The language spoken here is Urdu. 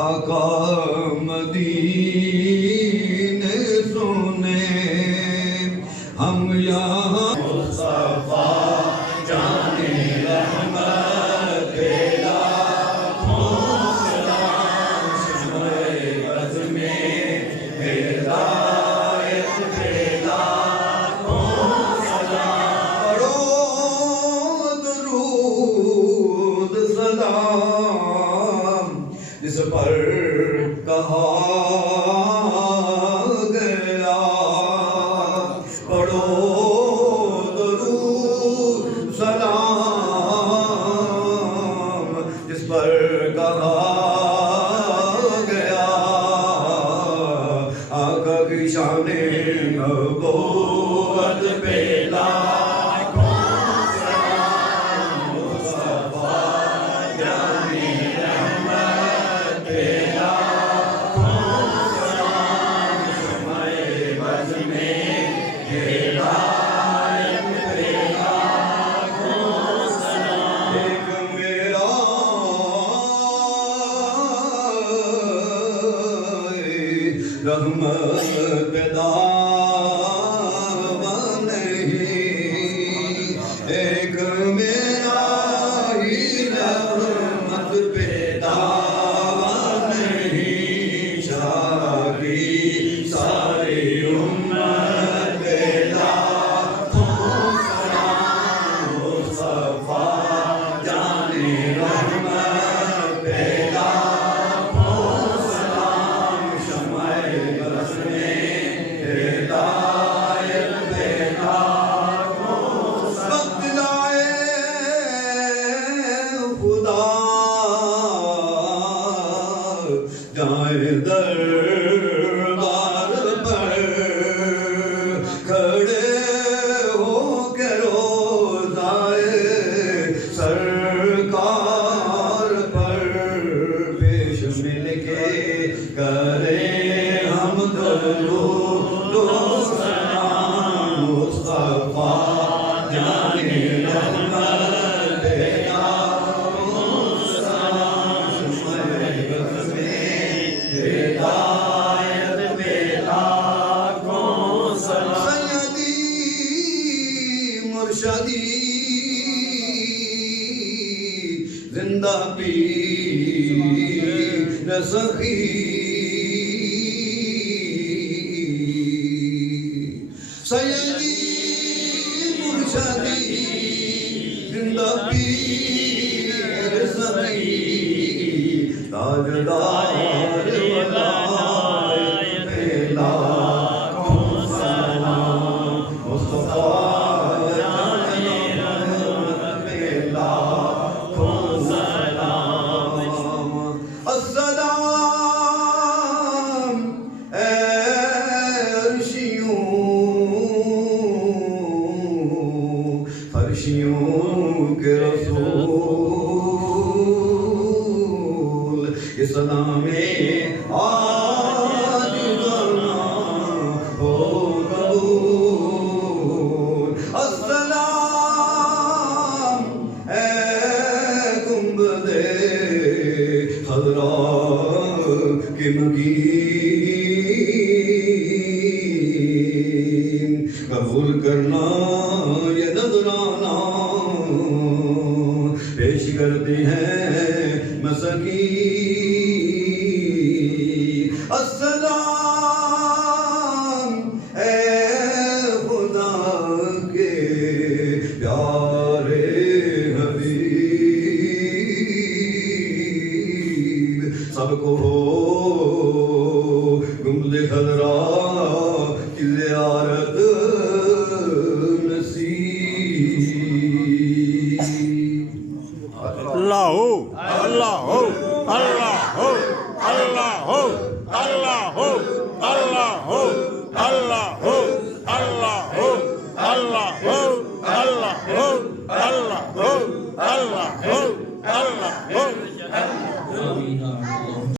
آقا مدینے سنے ہم یہاں مصطفیٰ جانے رحمت پیدا سلام شمع بز میں ہدایت پیدا سلام پڑھو درود سلام جس پر کہا گیا پڑھو درود سلام جس پر کہا گیا آقا کی شان نبوت پہ لاکھوں سلام مصطفیٰ جانے رحمت پہ لاکھوں سلام شمع بز میں ہدایت پہ لاکھوں سلام ایک میرا رحمت پیدا نہیں ایک میرا ہی رحمت پیدا نہیں شاہی ساری امت پہ لاکھوں سلام مصطفیٰ جانے رحمت پہ لاکھوں سلام شمع بز میں ہدایت پہ لاکھوں سلام وقت لائے خدا جائے دربار پر کھڑے ہو کے روزائے سرکار پر پیش مل کے کریں ہم درود و سلام مصطفیٰ جانے رحمت پہ لاکھوں سلام شمع بز میں ہدایت پہ لاکھوں سلام سیدی مرشدی زندہ پیر سخی سیدی مرشدی زندہ پیر سخی تاجدار ولایت پہ لاکھوں سلام مصطفیٰ جانے رحمت پہ لاکھوں سلام السلام اے عرشیوں فرشیوں کے رسول اسلام عاجزانہ ہو قبول السلام اے گنبد خضرا کے مکین قبول کرنا یہ نذرانہ پیش کرتے ہیں مساکین